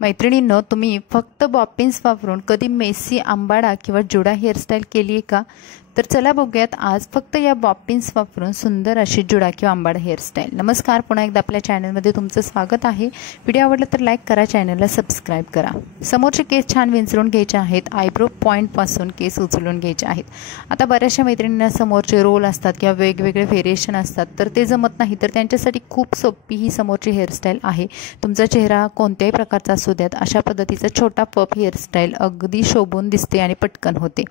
मैत्रिणींनो, तुम्ही फक्त बॉबिन्स वापरून कधी मेसी आंबाडा किंवा जुडा हेअरस्टाईल केली आहे का? तर चला बघूयात आज फक्त या बॉबिन्स वापरून सुंदर अशी जुडा किंवा आंबाडा हेअरस्टाईल. नमस्कार, पुन्हा एकदा आपल्या चॅनलमध्ये तुमचं स्वागत आहे. व्हिडिओ आवडला तर लाईक करा, चॅनलला सबस्क्राईब करा. समोरचे केस छान विंचरून घ्यायचे आहेत. आयब्रो पॉईंटपासून केस उचलून घ्यायचे आहेत. आता बऱ्याचशा मैत्रिणींना समोरचे रोल असतात किंवा वेगवेगळे व्हेरिएशन असतात, तर ते जमत नाही. तर त्यांच्यासाठी खूप सोपी ही समोरची हेअरस्टाईल आहे. तुमचा चेहरा कोणत्याही प्रकारचा असू द्यात, अशा पद्धतीचा छोटा पप हेअरस्टाईल अगदी शोभून दिसते आणि पटकन होते.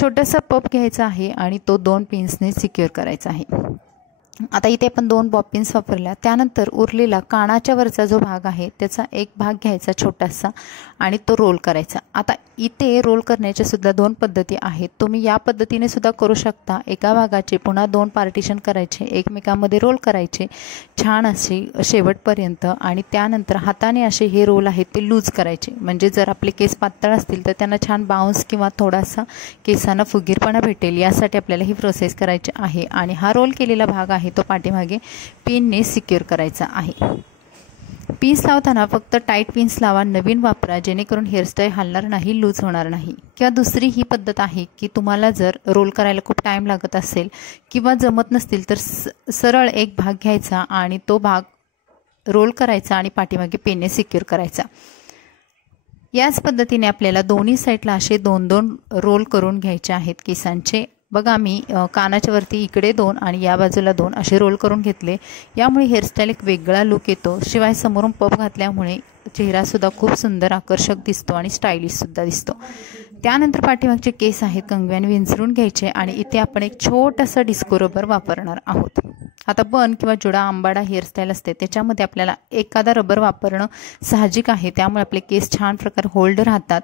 छोटासा पप घ्यायचा आहे आणि तो 2 पिन्सने सिक्युअर करायचा आहे. आता इथे आपण 2 बॉबिन्स वापरल्या. त्यानंतर उरलेला कानाच्या वरचा जो भाग आहे त्याचा एक भाग घ्यायचा छोटासा आणि तो रोल करायचा. आता इथे रोल करण्याच्या सुद्धा 2 पद्धती आहेत. तुम्ही या पद्धतीने सुद्धा करू शकता. एका भागाचे पुन्हा 2 पार्टिशन करायचे, एकमेकांमध्ये रोल करायचे छान असे शेवटपर्यंत, आणि त्यानंतर हाताने असे हे रोल आहेत ते लूज करायचे. म्हणजे जर आपले केस पातळ असतील तर त्यांना छान बाउन्स किंवा थोडासा केसांना फुगीरपणा भेटेल, यासाठी आपल्याला ही प्रोसेस करायची आहे. आणि हा रोल केलेला भाग आहे तो पाठीमागे पिनने सिक्युअर करायचा आहे. पिन्स लावताना फक्त टाईट पिन्स लावा, नवीन वापरा, जेणेकरून हेअरस्टाईल हलणार नाही, लूज होणार नाही. किंवा दुसरी ही पद्धत आहे की तुम्हाला जर रोल करायला खूप टाईम लागत असेल किंवा जमत नसतील तर सरळ एक भाग घ्यायचा आणि तो भाग रोल करायचा आणि पाठीमागे पिनने सिक्युअर करायचा. याच पद्धतीने आपल्याला दोन्ही साईडला असे 2-2 रोल करून घ्यायचे आहेत केसांचे. बघा, मी कानाच्या वरती इकडे 2 आणि या बाजूला 2 असे रोल करून घेतले. यामुळे हेअरस्टाईल एक वेगळा लुक येतो. शिवाय समोरून पफ घातल्यामुळे चेहरासुद्धा खूप सुंदर आकर्षक दिसतो आणि स्टायलिशसुद्धा दिसतो. त्यानंतर पाठीमागचे केस आहेत कंगव्याने विंचरून घ्यायचे आणि इथे आपण एक छोटासा डिस्को रबर वापरणार आहोत. आता बन किंवा जुडा आंबाडा हेअरस्टाईल असते त्याच्यामध्ये आपल्याला एखादा रबर वापरणं साहजिक आहे. त्यामुळे आपले केस छान प्रकारे होल्ड राहतात.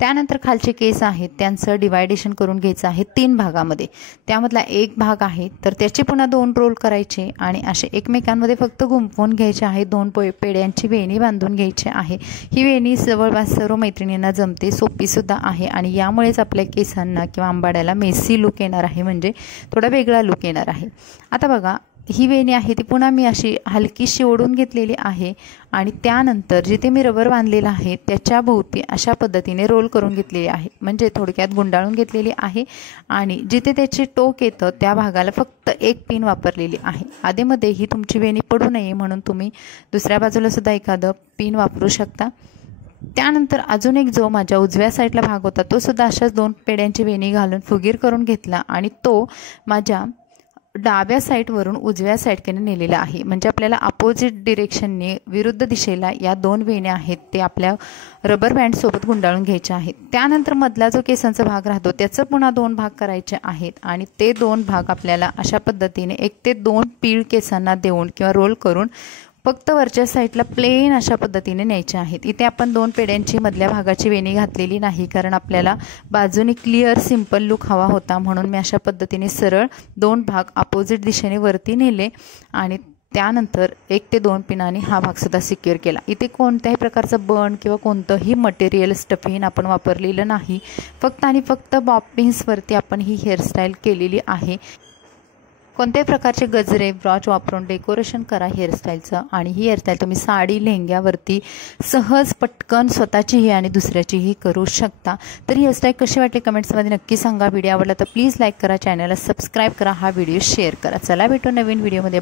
त्यानंतर खालचे केस आहेत त्यांचं डिवायडेशन करून घ्यायचं आहे 3 भागामध्ये. त्यामधला एक भाग आहे तर त्याचे पुन्हा 2 रोल करायचे आणि असे एकमेकांमध्ये फक्त गुंफवून घ्यायचे आहे. 2 पेड्यांची वेणी बांधून घ्यायची आहे. ही वेणी जवळपास सर्व मैत्रिणींना जमते, सोपीसुद्धा आहे आणि यामुळेच आपल्या केसांना किंवा आंबाड्याला मेसी लुक येणार आहे, म्हणजे थोडा वेगळा लुक येणार आहे. आता बघा, ही वेणी आहे ती पुन्हा मी अशी हलकीशी ओढून घेतलेली आहे आणि त्यानंतर जिथे मी रबर बांधलेला आहे त्याच्या भोवती अशा पद्धतीने रोल करून घेतलेली आहे, म्हणजे थोडक्यात गुंडाळून घेतलेली आहे. आणि जिथे त्याचे टोक येतं त्या भागाला फक्त एक पिन वापरलेली आहे. आधीमध्ये ही तुमची वेणी पडू नये म्हणून तुम्ही दुसऱ्या बाजूला सुद्धा एखादं पिन वापरू शकता. त्यानंतर अजून एक जो माझ्या उजव्या साईडला भाग होता तो सुद्धा अशाच 2 पेड्यांची वेणी घालून फुगीर करून घेतला आणि तो माझ्या डाव्या साईडवरून उजव्या साईडकडे नेलेला आहे. म्हणजे आपल्याला अपोजिट डिरेक्शनने, विरुद्ध दिशेला या 2 वेण्या आहेत ते आपल्या रबर बँडसोबत गुंडाळून घ्यायच्या आहेत. त्यानंतर मधला जो केसांचा भाग राहतो त्याचं पुन्हा 2 भाग करायचे आहेत आणि ते 2 भाग आपल्याला अशा पद्धतीने 1 ते 2 पीळ केसांना देऊन किंवा रोल करून फक्त वरच्या साईडला प्लेन अशा पद्धतीने न्यायचे आहेत. इथे आपण 2 पेड्यांची मधल्या भागाची वेणी घातलेली नाही, कारण आपल्याला बाजूने क्लिअर सिंपल लुक हवा होता, म्हणून मी अशा पद्धतीने सरळ 2 भाग अपोजिट दिशेने वरती नेले आणि त्यानंतर 1 ते 2 पिनाने हा भागसुद्धा सिक्युअर केला. इथे कोणत्याही प्रकारचं बन किंवा कोणतंही मटेरियल स्टफिंग आपण वापरलेलं नाही. फक्त आणि फक्त बॉबिन्सवरती आपण ही हेअरस्टाईल केलेली आहे. कोणत्याही प्रकारचे गजरे, ब्रॉच वापरून डेकोरेशन करा हेअरस्टाईलचं. आणि ही हेअरस्टाईल तुम्ही साडी, लेहंग्यावरती सहज पटकन स्वतःचीही आणि दुसऱ्याचीही करू शकता. तर ही हेअरस्टाईल कशी वाटली कमेंट्समध्ये नक्की सांगा. व्हिडिओ आवडला तर प्लीज लाईक करा, चॅनलला सबस्क्राईब करा, हा व्हिडिओ शेअर करा. चला भेटू नवीन व्हिडिओमध्ये.